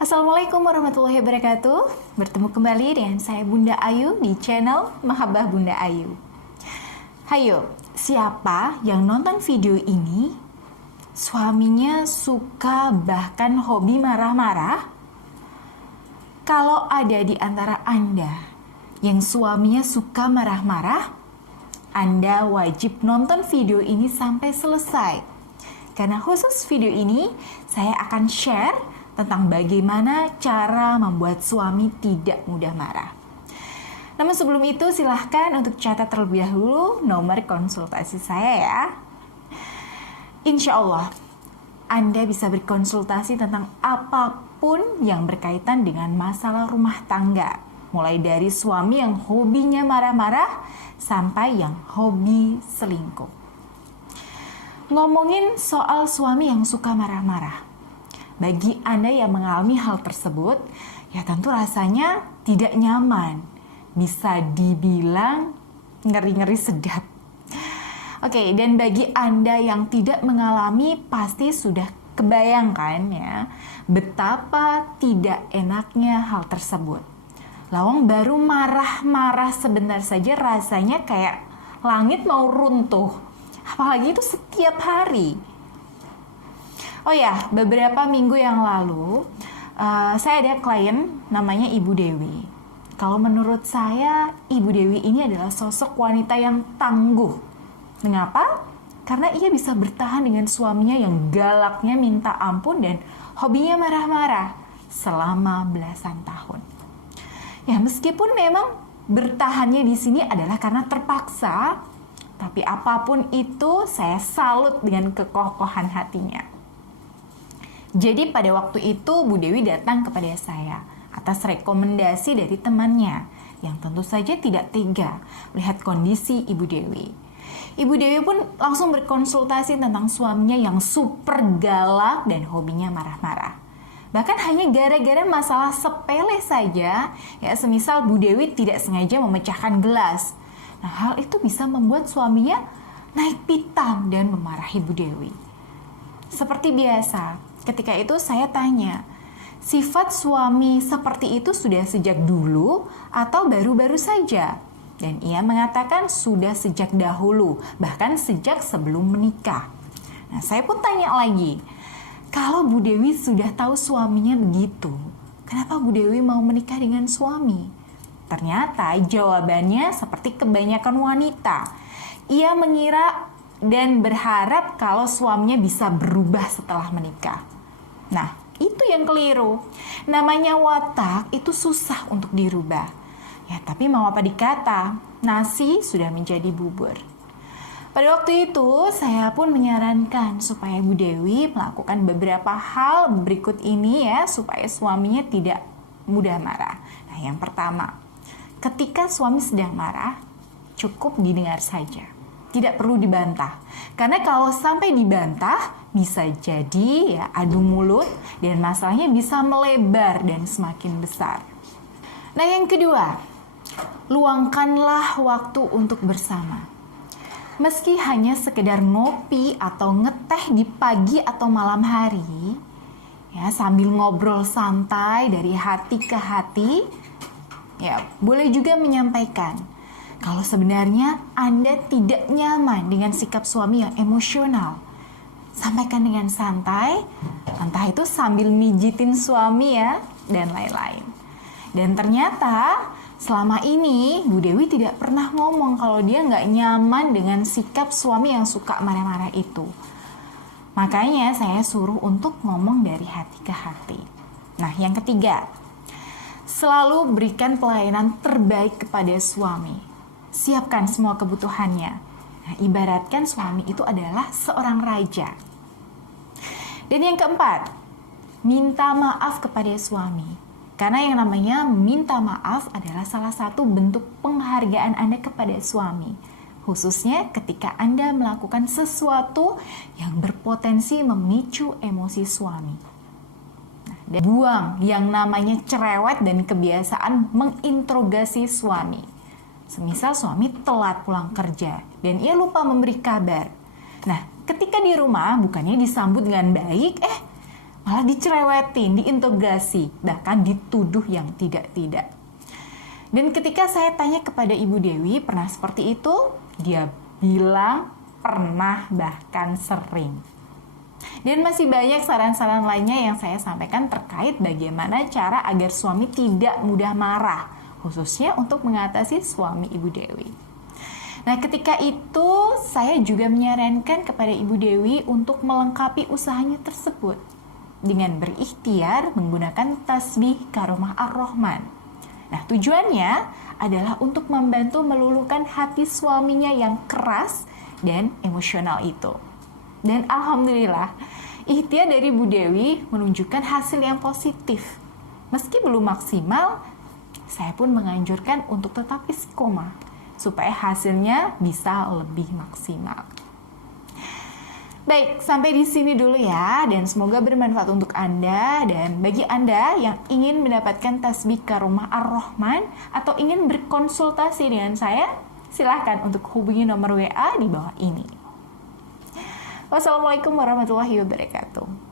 Assalamualaikum warahmatullahi wabarakatuh. Bertemu kembali dengan saya Bunda Ayu di channel Mahabbah Bunda Ayu. Hayo, siapa yang nonton video ini suaminya suka bahkan hobi marah-marah? Kalau ada di antara Anda yang suaminya suka marah-marah, Anda wajib nonton video ini sampai selesai. Karena khusus video ini saya akan share tentang bagaimana cara membuat suami tidak mudah marah. Namun sebelum itu silahkan untuk catat terlebih dahulu nomor konsultasi saya ya. Insya Allah Anda bisa berkonsultasi tentang apapun yang berkaitan dengan masalah rumah tangga. Mulai dari suami yang hobinya marah-marah sampai yang hobi selingkuh. Ngomongin soal suami yang suka marah-marah. Bagi Anda yang mengalami hal tersebut, ya tentu rasanya tidak nyaman. Bisa dibilang ngeri-ngeri sedap. Oke, dan bagi Anda yang tidak mengalami, pasti sudah kebayangkan ya, betapa tidak enaknya hal tersebut. Lawang baru marah-marah sebentar saja rasanya kayak langit mau runtuh. Apalagi itu setiap hari. Oh ya, beberapa minggu yang lalu saya ada klien namanya Ibu Dewi. Kalau menurut saya, Ibu Dewi ini adalah sosok wanita yang tangguh. Mengapa? Karena ia bisa bertahan dengan suaminya yang galaknya minta ampun dan hobinya marah-marah selama belasan tahun. Ya, meskipun memang bertahannya di sini adalah karena terpaksa, tapi apapun itu saya salut dengan kekokohan hatinya. Jadi pada waktu itu Bu Dewi datang kepada saya atas rekomendasi dari temannya yang tentu saja tidak tega melihat kondisi Ibu Dewi. Ibu Dewi pun langsung berkonsultasi tentang suaminya yang super galak dan hobinya marah-marah. Bahkan hanya gara-gara masalah sepele saja, ya semisal Bu Dewi tidak sengaja memecahkan gelas. Nah, hal itu bisa membuat suaminya naik pitam dan memarahi Bu Dewi. Seperti biasa, ketika itu saya tanya, sifat suami seperti itu sudah sejak dulu atau baru-baru saja? Dan ia mengatakan sudah sejak dahulu, bahkan sejak sebelum menikah. Nah, saya pun tanya lagi, kalau Bu Dewi sudah tahu suaminya begitu, kenapa Bu Dewi mau menikah dengan suami? Ternyata jawabannya seperti kebanyakan wanita. Ia mengira dan berharap kalau suaminya bisa berubah setelah menikah. Nah, itu yang keliru. Namanya watak itu susah untuk dirubah. Ya, tapi mau apa dikata, nasi sudah menjadi bubur. Pada waktu itu, saya pun menyarankan supaya Bu Dewi melakukan beberapa hal berikut ini ya, supaya suaminya tidak mudah marah. Nah, yang pertama, ketika suami sedang marah, cukup didengar saja. Tidak perlu dibantah. Karena kalau sampai dibantah, bisa jadi ya adu mulut dan masalahnya bisa melebar dan semakin besar. Nah, yang kedua, luangkanlah waktu untuk bersama. Meski hanya sekedar ngopi atau ngeteh di pagi atau malam hari, ya sambil ngobrol santai dari hati ke hati, ya boleh juga menyampaikan kalau sebenarnya Anda tidak nyaman dengan sikap suami yang emosional. Sampaikan dengan santai, entah itu sambil mijitin suami ya, dan lain-lain. Dan ternyata selama ini Bu Dewi tidak pernah ngomong kalau dia nggak nyaman dengan sikap suami yang suka marah-marah itu. Makanya saya suruh untuk ngomong dari hati ke hati. Nah, yang ketiga, selalu berikan pelayanan terbaik kepada suami. Siapkan semua kebutuhannya. Nah, ibaratkan suami itu adalah seorang raja. Dan yang keempat, minta maaf kepada suami. Karena yang namanya minta maaf adalah salah satu bentuk penghargaan Anda kepada suami. Khususnya ketika Anda melakukan sesuatu yang berpotensi memicu emosi suami. Nah, dan buang yang namanya cerewet dan kebiasaan menginterogasi suami. Semisal suami telat pulang kerja dan ia lupa memberi kabar. Nah, ketika di rumah bukannya disambut dengan baik, malah dicerewetin, diinterogasi, bahkan dituduh yang tidak-tidak. Dan ketika saya tanya kepada Ibu Dewi, pernah seperti itu? Dia bilang pernah, bahkan sering. Dan masih banyak saran-saran lainnya yang saya sampaikan terkait bagaimana cara agar suami tidak mudah marah, khususnya untuk mengatasi suami Ibu Dewi. Nah, ketika itu saya juga menyarankan kepada Ibu Dewi untuk melengkapi usahanya tersebut dengan berikhtiar menggunakan tasbih Karomah Ar-Rahman. Nah, tujuannya adalah untuk membantu meluluhkan hati suaminya yang keras dan emosional itu. Dan alhamdulillah, ikhtiar dari Bu Dewi menunjukkan hasil yang positif. Meski belum maksimal, saya pun menganjurkan untuk tetap istiqomah supaya hasilnya bisa lebih maksimal. Baik, sampai di sini dulu ya, dan semoga bermanfaat untuk Anda. Dan bagi Anda yang ingin mendapatkan tasbih Karomah Ar-Rahman atau ingin berkonsultasi dengan saya, silahkan untuk hubungi nomor WA di bawah ini. Wassalamualaikum warahmatullahi wabarakatuh.